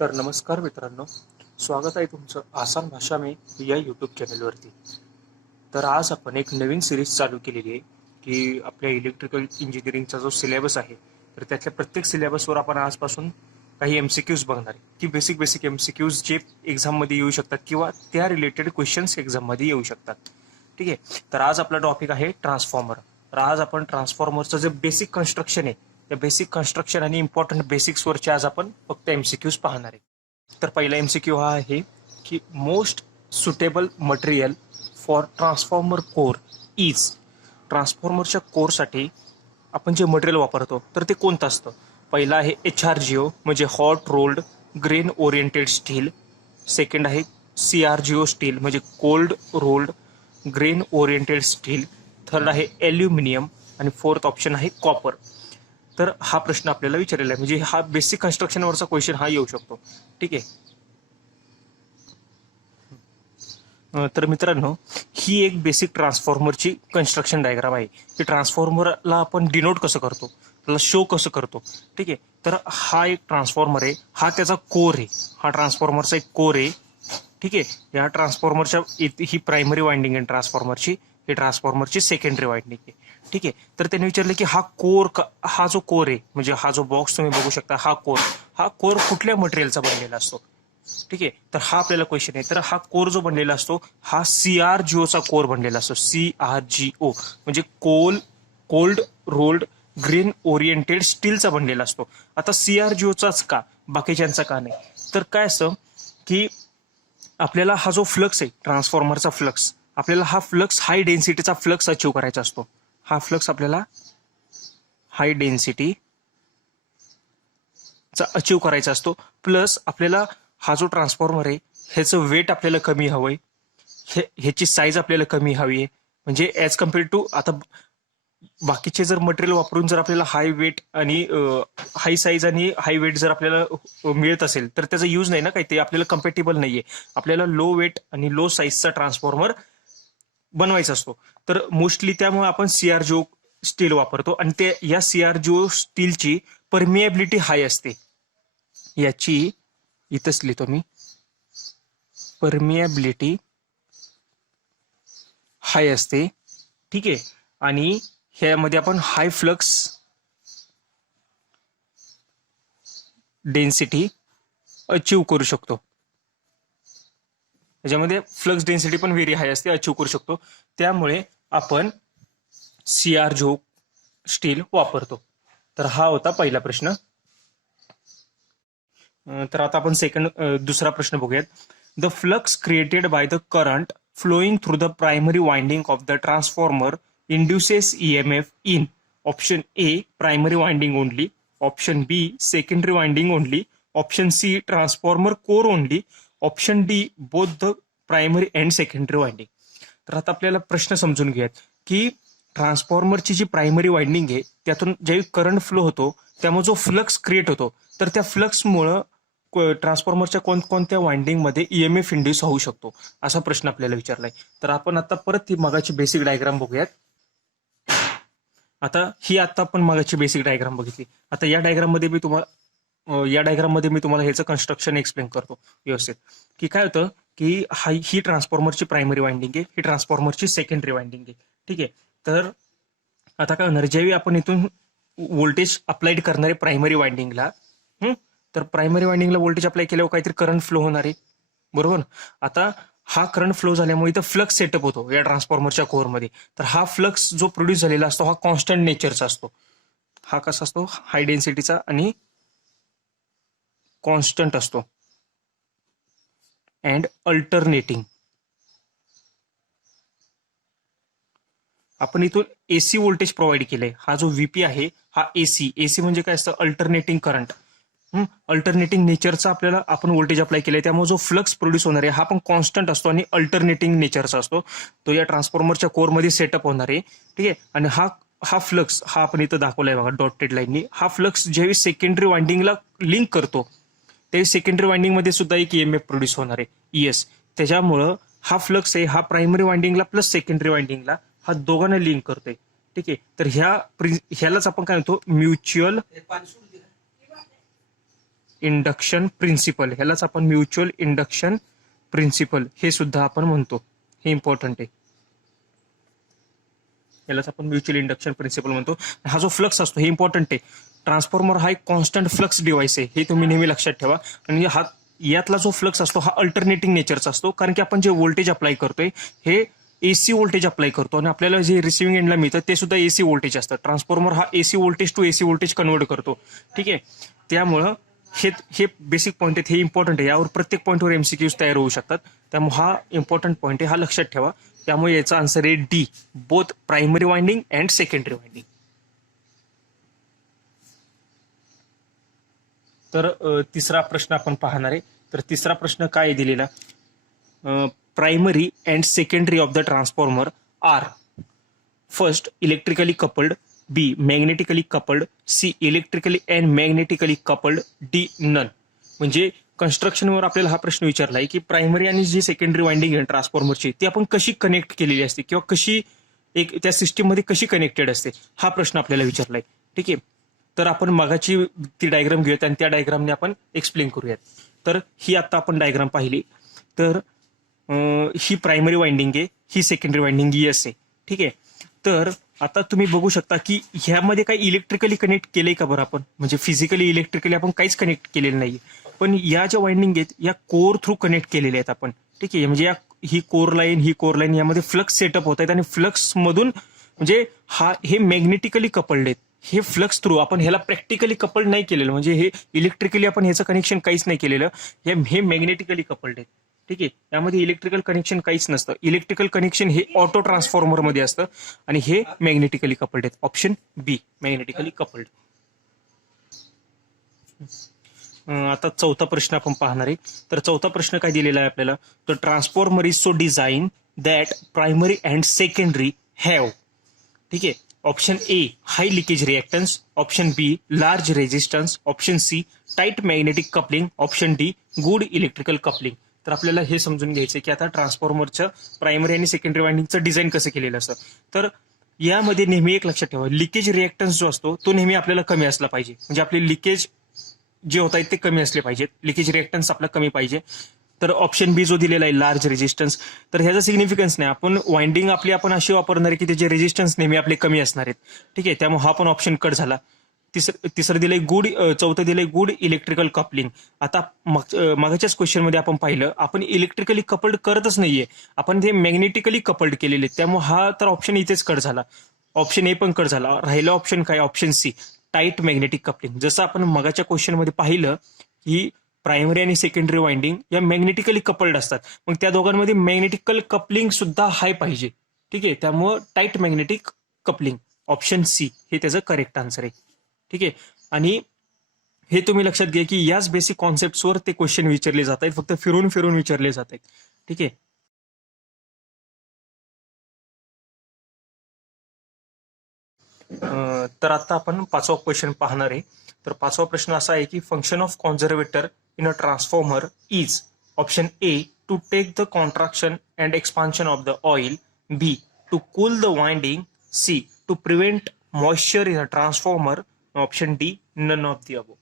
तर नमस्कार मित्रांनो, स्वागत आहे तुमचं आसान भाषा में या यूट्यूब चॅनलवरती. तर आज आपण एक नवीन सिरीज चालू केलेली आहे की आपल्या इलेक्ट्रिकल इंजिनिअरिंगचा जो सिलेबस आहे तर त्यातल्या प्रत्येक सिलेबसवर आपण आजपासून काही एमसीक्यूज बघणार आहे की बेसिक एमसीक्यूज जे एक्झाममध्ये येऊ शकतात किंवा त्या रिलेटेड क्वेश्चन्स एक्झाममध्ये येऊ शकतात. ठीक आहे. तर आज आपला टॉपिक आहे ट्रान्सफॉर्मर. तर आज आपण ट्रान्सफॉर्मरचं जे बेसिक कन्स्ट्रक्शन आहे त्या बेसिक कन्स्ट्रक्शन आणि इम्पॉर्टंट बेसिक्सवरचे आज आपण फक्त एमसीक्यूज पाहणार आहे. तर पहिला एमसीक्यू हा आहे की most suitable material for transformer core is. ट्रान्सफॉर्मरच्या कोरसाठी आपण जे मटेरियल वापरतो तर ते कोणतं असतं? पहिला आहे HRGO म्हणजे hot rolled grain oriented steel. Second आहे CRGO स्टील म्हणजे cold rolled grain oriented steel. Third आहे ॲल्युमिनियम आणि फोर्थ ऑप्शन आहे कॉपर. तर हा प्रश्न आपल्याला विचारलेला आहे म्हणजे हा बेसिक कन्स्ट्रक्शनवरचा क्वेश्चन हा येऊ शकतो. ठीक आहे. तर मित्रांनो, ही एक बेसिक ट्रान्सफॉर्मरची कन्स्ट्रक्शन डायग्राम आहे की ट्रान्सफॉर्मरला आपण डिनोट कसं करतो, त्याला शो कसं करतो. ठीक आहे. तर हा एक ट्रान्सफॉर्मर आहे, हा त्याचा कोर आहे, हा ट्रान्सफॉर्मरचा एक कोर आहे. ठीक आहे. या ट्रान्सफॉर्मरच्या ही प्रायमरी वाइंडिंग आहे ट्रान्सफॉर्मरची, ही ट्रान्सफॉर्मरची सेकंडरी वाइंडिंग आहे. ठीक आहे. तर त्यांनी विचारलं की हा जो कोर आहे म्हणजे हा जो बॉक्स तुम्ही बघू शकता हा कोर कुठल्या मटेरियलचा बनलेला असतो. ठीक आहे. तर हा आपल्याला क्वेश्चन आहे. तर हा कोर जो बनलेला असतो हा CRGOचा कोर बनलेला असतो. CRGO म्हणजे कोल्ड रोल्ड ग्रेन ओरिएंटेड स्टीलचा बनलेला असतो. आता CRGOचाच का, बाकीच्यांचा का नाही? तर काय असतं की आपल्याला हा जो फ्लक्स आहे ट्रान्सफॉर्मरचा फ्लक्स, आपल्याला हा फ्लक्स हाय डेन्सिटीचा फ्लक्स अचीव करायचा असतो. हा फ्लक्स आपल्याला हाय डेन्सिटी चा अचीव करायचा असतो. प्लस आपल्याला हा जो ट्रान्सफॉर्मर आहे ह्याचं वेट आपल्याला कमी हवंय, ह्याची साईज आपल्याला कमी हवी आहे. म्हणजे ॲज कम्पेअर टू आता बाकीचे जर मटेरियल वापरून जर आपल्याला हाय वेट आणि हाय साईज आणि हाय वेट जर आपल्याला मिळत असेल तर त्याचा यूज नाही ना, काही ते आपल्याला कम्पॅटेबल नाहीये. आपल्याला लो वेट आणि लो साईजचा ट्रान्सफॉर्मर बनवायचा असतो. तर मोस्टली त्यामुळे आपण CRGO स्टील वापरतो आणि ते या CRGO स्टीलची परमिएबिलिटी हाय असते. याची इथंच लिहितो मी, परमिएबिलिटी हाय असते. ठीक आहे. आणि ह्यामध्ये आपण हाय फ्लक्स डेन्सिटी अचीव करू शकतो. त्याच्यामध्ये फ्लक्स डेन्सिटी पण व्हेरी हाय असते, अचीव करू शकतो. त्यामुळे आपण CRGO स्टील वापरतो. तर हा होता पहिला प्रश्न. तर आता आपण दुसरा प्रश्न बघूयात. The flux created by the current flowing through the primary winding of the transformer induces EMF in option A primary winding only, option B secondary winding only, option C transformer core only, option D both the primary and secondary winding. तर आता आपल्याला प्रश्न समजून घ्यायत की ट्रान्सफॉर्मरची जी primary winding आहे त्यातून जे करंट फ्लो होतो त्यामुळे जो फ्लक्स क्रिएट होतो तर त्या फ्लक्समुळं ट्रान्सफॉर्मरच्या कोणत्या वाइंडिंग मध्ये EMF इंड्यूस होऊ शकतो असा प्रश्न आपल्याला विचारलाय. तर आपण आता परत ती मगाची बेसिक डायग्राम बघूयात. आता आपण मगाची बेसिक डायग्राम बघितली. आता या डायग्राम मध्ये मी तुम्हाला ह्याचं कन्स्ट्रक्शन एक्सप्लेन करतो व्यवस्थित. की काय होतं की ही ट्रान्सफॉर्मरची प्रायमरी वाइंडिंग आहे, ही ट्रान्सफॉर्मरची सेकंडरी वाइंडिंग आहे. ठीक आहे. तर आता काय होणार, ज्यावेळी आपण इथून व्होल्टेज अप्लाइड करणारे प्रायमरी वाइंडिंगला, तर प्रायमरी वाइंडिंगला व्होल्टेज अप्लाय केल्यावर काहीतरी करंट फ्लो होणार आहे, बरोबर. आता हा करंट फ्लो झाल्यामुळे इथं फ्लक्स सेटअप होतो या ट्रान्सफॉर्मरच्या कोअरमध्ये. तर हा फ्लक्स जो प्रोड्यूस झालेला असतो हा कॉन्स्टंट नेचरचा असतो. हा कसा असतो, हाय डेन्सिटीचा आणि कॉन्स्टंट असतो अँड अल्टरनेटिंग. आपण इथून AC व्होल्टेज प्रोव्हाइड केलंय. हा जो VP आहे हा AC म्हणजे काय असतं, अल्टरनेटिंग करंट. अल्टरनेटिंग नेचरचा आपल्याला आपण व्होल्टेज अप्लाय केलंय त्यामुळे जो फ्लक्स प्रोड्यूस होणार आहे हा पण कॉन्स्टंट असतो आणि अल्टरनेटिंग नेचरचा असतो. तो या ट्रान्सफॉर्मरच्या कोरमध्ये सेटअप होणार आहे. ठीक आहे. आणि हा फ्लक्स हा आपण इथं दाखवलाय बघा डॉटेड लाईननी. हा फ्लक्स ज्यावेळी सेकंडरी वाइंडिंगला लिंक करतो त्यावेळी सेकंडरी वाइंडिंग मध्ये सुद्धा एक EMF प्रोड्यूस होणार आहे ES. त्याच्यामुळं हा फ्लक्स आहे हा प्रायमरी वाइंडिंगला प्लस सेकंडरी वाइंडिंगला हा दोघांना लिंक करतोय. ठीक आहे. तर ह्यालाच आपण काय म्हणतो, म्युच्युअल इंडक्शन प्रिन्सिपल, ह्यालाच आपण म्युच्युअल इंडक्शन प्रिन्सिपल हे सुद्धा आपण म्हणतो. हे इम्पॉर्टंट आहे. यालाच आपण म्युच्युअल इंडक्शन प्रिन्सिपल म्हणतो. हा जो फ्लक्स असतो हे इम्पॉर्टंट आहे. ट्रान्सफॉर्मर हा एक कॉन्स्टंट फ्लक्स डिव्हाइस आहे, हे तुम्ही नेहमी लक्षात ठेवा. आणि हा यातला जो फ्लक्स असतो हा अल्टरनेटिंग नेचरचा असतो, कारण की आपण जे व्होल्टेज अप्लाय करतोय हे एसी व्होल्टेज अप्लाय करतो आणि आपल्याला जे रिसिव्हिंग एंडला मिळतं ते सुद्धा एसी व्होल्टेज असतं. ट्रान्सफॉर्मर हा AC voltage to AC voltage convert करतो. ठीक आहे, त्यामुळं हे बेसिक पॉईंट आहेत, हे इम्पॉर्टंट आहे. यावर प्रत्येक पॉईंटवर एमसीक्यूज तयार होऊ शकतात, त्यामुळे हा इम्पॉर्टंट पॉईंट आहे, हा लक्षात ठेवा. त्यामुळे याचा आन्सर आहे D, both primary winding and secondary winding. तर तिसरा प्रश्न आपण पाहणार आहे. तर तिसरा प्रश्न काय दिलेला, primary and secondary of the transformer are first electrically coupled, B magnetically coupled, C electrically and magnetically coupled, D none. म्हणजे कन्स्ट्रक्शनवर आपल्याला हा प्रश्न विचारला आहे की प्रायमरी आणि जी सेकंडरी वाइंडिंग आहे ट्रान्सफॉर्मरची ती आपण कशी कनेक्ट केलेली असते किंवा कशी एक त्या सिस्टीममध्ये कशी कनेक्टेड असते, हा प्रश्न आपल्याला विचारलाय. ठीक आहे, तर आपण मगाची ती डायग्राम घेऊयात आणि त्या डायग्रामने आपण एक्सप्लेन करूयात. तर ही आता आपण डायग्राम पाहिली. तर ही प्रायमरी वाइंडिंग आहे, ही सेकंडरी वाइंडिंग एस आहे. ठीक आहे, तर आता तुम्ही बघू शकता की ह्यामध्ये काही इलेक्ट्रिकली कनेक्ट केलंय का बरं आपण, म्हणजे फिजिकली इलेक्ट्रिकली आपण काहीच कनेक्ट केलेलं नाही. पण या ज्या वाइंडिंग आहेत या कोर थ्रू कनेक्ट केलेल्या आहेत आपण. ठीक आहे, म्हणजे ही कोर लाईन यामध्ये फ्लक्स सेटअप होत आहेत आणि फ्लक्स मधून म्हणजे हे मॅग्नेटिकली कपल्ड आहेत. हे फ्लक्स थ्रू आपण ह्याला प्रॅक्टिकली कपल्ड नाही केलेलं, म्हणजे हे इलेक्ट्रिकली आपण ह्याचं कनेक्शन काहीच नाही केलेलं, हे मॅग्नेटिकली कपल्ड आहेत. ठीक आहे, यामध्ये इलेक्ट्रिकल कनेक्शन काहीच नसतं. इलेक्ट्रिकल कनेक्शन हे ऑटो ट्रान्सफॉर्मर मध्ये असतं आणि हे मॅग्नेटिकली कपल्ड आहेत. ऑप्शन बी मॅग्नेटिकली कपल्ड. आता चौथा प्रश्न आपण पाहणार आहे. तर चौथा प्रश्न काय दिलेला आहे आपल्याला, तर transformer is so design that primary and secondary have. ठीक आहे, option A high leakage reactance, option B large resistance, option C tight magnetic coupling, option D good electrical coupling. तर आपल्याला हे समजून घ्यायचं की आता ट्रान्सफॉर्मरचं प्रायमरी आणि सेकंडरी वाइंडिंगचं डिझाईन कसं केलेलं असतं. तर यामध्ये नेहमी एक लक्षात ठेवा, लिकेज रिएक्टन्स जो असतो तो नेहमी आपल्याला कमी असला पाहिजे, म्हणजे आपले लिकेज जे होत आहेत ते कमी असले पाहिजेत, लिकेज रिएक्टन्स आपला कमी पाहिजे. तर ऑप्शन बी जो दिलेला आहे लार्ज रेजिस्टन्स, तर ह्याचा सिग्निफिकन्स नाही, आपण वाइंडिंग आपण अशी वापरणार आहे की त्याचे रेजिस्टन्स नेहमी आपले कमी असणार आहेत. ठीक आहे, त्यामुळे हा पण ऑप्शन कट झाला. तिसरं दिलंय चौथं दिलंय गुड इलेक्ट्रिकल कपलिंग. आता मागच्याच क्वेश्चन मध्ये आपण पाहिलं, आपण इलेक्ट्रिकली कपल्ड करतच नाहीये, आपण ते मॅग्नेटिकली कपल्ड केलेले, त्यामुळे हा तर ऑप्शन इथेच कट झाला. ऑप्शन ए पण कट झाला. राहिला ऑप्शन काय, option C tight magnetic coupling. जसं आपण मगाच्या क्वेश्चन मध्ये पाहिलं की प्रायमरी आणि सेकंडरी वाइंडिंग या मॅग्नेटिकली कपल्ड असतात, मग त्या दोघांमध्ये मॅग्नेटिकल कपलिंग सुद्धा हाय पाहिजे. ठीक आहे, त्यामुळं tight magnetic coupling, option C हे त्याचं करेक्ट आन्सर आहे. ठीक आहे, आणि हे तुम्ही लक्षात घ्या की याच बेसिक कॉन्सेप्टवर ते क्वेश्चन विचारले जात आहेत, फक्त फिरून फिरून विचारले जात आहेत. ठीक आहे, तर आता आपण पाचवा क्वेश्चन पाहणार आहे. तर पाचवा प्रश्न असा आहे की function of conservator in a transformer is, option A to take the contraction and expansion of the oil, B to cool the winding, C to prevent moisture in a transformer, option D none of the above.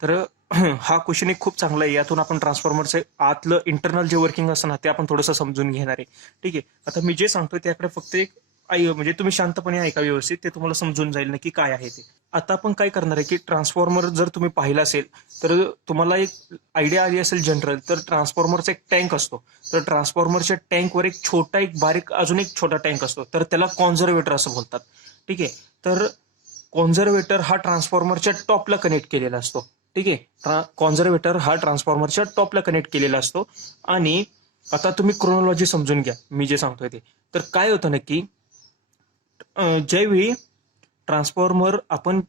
तर हा question एक खूप चांगला आहे. यातून आपण ट्रान्सफॉर्मरचं आतलं internal जे वर्किंग असतं ना ते आपण थोडंसं समजून घेणार आहे. ठीक आहे, आता मी जे सांगतोय त्याकडे फक्त एक म्हणजे तुम्ही शांतपणे ऐका व्यवस्थित, ते तुम्हाला समजून जाईल नक्की काय आहे ते. आता आपण काय करणार आहे की ट्रान्सफॉर्मर जर तुम्ही पाहिला असेल तर तुम्हाला एक आयडिया आली असेल जनरल, तर ट्रान्सफॉर्मरचा एक टँक असतो. तर ट्रान्सफॉर्मरच्या टँकवर एक बारीक अजून एक छोटा टँक असतो, तर त्याला कॉन्झर्वेटर असं बोलतात. ठीक आहे, तर कॉन्झर्वेटर हा ट्रान्सफॉर्मरच्या टॉपला कनेक्ट केलेला असतो. ठीक आहे, कॉन्झर्वेटर हा ट्रान्सफॉर्मरच्या टॉपला कनेक्ट केलेला असतो. आणि आता तुम्ही क्रोनॉलॉजी समजून घ्या मी जे सांगतोय ते. तर काय होतं नक्की, ज्यावेळी ट्रान्सफॉर्मर आपण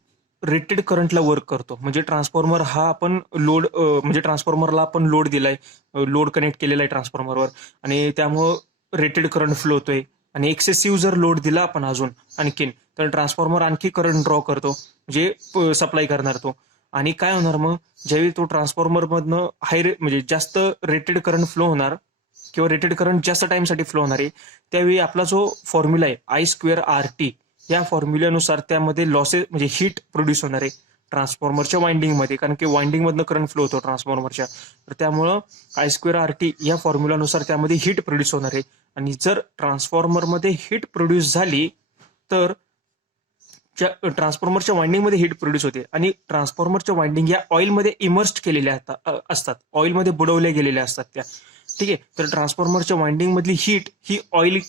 रेटेड करंटला वर्क करतो, म्हणजे ट्रान्सफॉर्मर हा आपण लोड म्हणजे ट्रान्सफॉर्मरला आपण लोड दिलाय, लोड कनेक्ट केलेला आहे ट्रान्सफॉर्मरवर, आणि त्यामुळं रेटेड करंट फ्लो होतोय. आणि एक्सेसिव्ह जर लोड दिला आपण अजून आणखीन, तर ट्रान्सफॉर्मर आणखी करंट ड्रॉ करतो, म्हणजे सप्लाय करणार तो. आणि काय होणार मग, ज्यावेळी तो ट्रान्सफॉर्मर मधनं म्हणजे जास्त रेटेड करंट फ्लो होणार किंवा रेटेड करंट जास्त टाइमसाठी फ्लो होणार आहे, त्यावेळी आपला जो फॉर्म्युला आहे I² RT, या फॉर्म्युल्यानुसार त्यामध्ये लॉसेस म्हणजे हीट प्रोड्यूस होणार आहे. ट्रान्सफॉर्मरच्या वाइंडिंगमध्ये, कारण की वाइंडिंगमधनं करंट फ्लो होतो ट्रान्सफॉर्मरच्या. तर त्यामुळं I²RT या फॉर्म्युलानुसार त्यामध्ये हीट प्रोड्यूस होणार आहे. आणि जर ट्रान्सफॉर्मरमध्ये हीट प्रोड्यूस झाली तर ट्रान्सफॉर्मरच्या वाइंडिंगमध्ये हीट प्रोड्यूस होते आणि ट्रान्सफॉर्मरच्या वाइंडिंग या ऑइलमध्ये इमर्स्ड केलेल्या असतात, ऑइलमध्ये बुडवल्या गेलेल्या असतात त्या. ठीक आहे. तर ट्रान्सफॉर्मरच्या वाइंडिंग मधली हीट ही ऑइल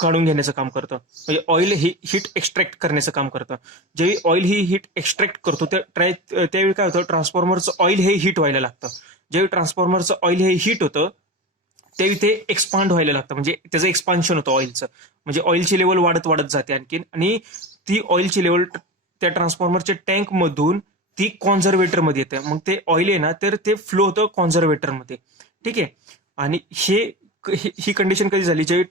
काढून घेण्याचं काम करतं, म्हणजे ऑइल ही हीट एक्स्ट्रॅक्ट करण्याचं काम करतं. जेव्हा ऑइल ही हीट एक्स्ट्रॅक्ट करतो त्यावेळी काय होतं, ट्रान्सफॉर्मरचं ऑइल हे हीट व्हायला लागतं. ज्यावेळी ट्रान्सफॉर्मरचं ऑइल हे हीट होतं त्यावेळी ते एक्सपांड व्हायला लागतं, म्हणजे त्याचं एक्सपान्शन होतं ऑइलचं, म्हणजे ऑइलची लेवल वाढत वाढत जाते आणखीन. आणि ती ऑइलची लेवल त्या ट्रान्सफॉर्मरच्या टँकमधून ती कॉन्झर्वेटरमध्ये येते. मग ते ऑइल आहे ना, तर ते फ्लो होतं कॉन्झर्वेटरमध्ये. ठीक आहे. आणि ही कंडिशन कधी झाली, ज्यावेळी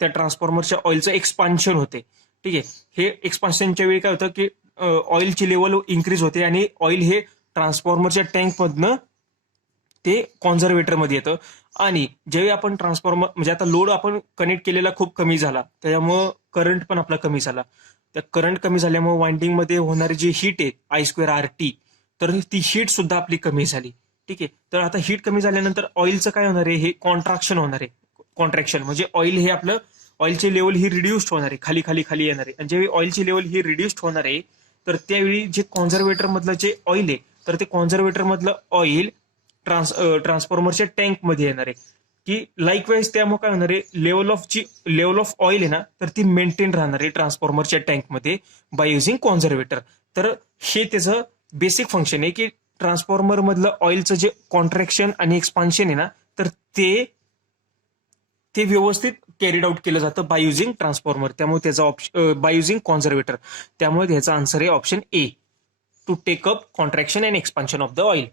त्या ट्रान्सफॉर्मरच्या ऑइलचं एक्सपान्शन होते. ठीक आहे. हे एक्सपान्शनच्या वेळी काय होतं की ऑइलची लेवल इन्क्रीज होते आणि ऑइल हे ट्रान्सफॉर्मरच्या टँकमधनं ते कॉन्झर्वेटरमध्ये येतं. आणि ज्यावेळी आपण ट्रान्सफॉर्मर म्हणजे आता लोड आपण कनेक्ट केलेला खूप कमी झाला, त्याच्यामुळं करंट पण आपला कमी झाला. त्या करंट कमी झाल्यामुळे वाइंडिंगमध्ये होणारी जी हीट आहे I²RT, तर ती हीट सुद्धा आपली कमी झाली. ठीक आहे. तर आता हीट कमी झाल्यानंतर ऑइलचं काय होणार आहे, हे कॉन्ट्रॅक्शन होणार आहे. कॉन्ट्रॅक्शन म्हणजे ऑइल हे आपलं ऑइलची लेवल ही रिड्यूस्ड होणार आहे, खाली खाली खाली येणार आहे. आणि ज्यावेळी ऑइलची लेवल ही रिड्यूस्ड होणार आहे तर त्यावेळी जे कॉन्झर्वेटर मधलं जे ऑइल आहे, तर ते कॉन्झर्वेटर मधलं ऑइल ट्रान्सफॉर्मरच्या टँकमध्ये येणार आहे. की लाईकवाईज त्यामुळे काय होणार आहे, लेवल ऑफ ऑइल आहे ना, तर ती मेंटेन राहणार आहे ट्रान्सफॉर्मरच्या टँकमध्ये बाय युझिंग कॉन्झर्वेटर. तर हे त्याचं बेसिक फंक्शन आहे की ट्रान्सफॉर्मर मधलं ऑइलचं जे कॉन्ट्रॅक्शन आणि एक्सपान्शन आहे ना, तर ते व्यवस्थित कॅरीड आउट केलं जातं बाय युझिंग ट्रान्सफॉर्मर. त्यामुळे त्याचा बाय युझिंग कॉन्झर्वेटर. त्यामुळे त्याचा आन्सर आहे option A, to take up contraction and expansion of the oil.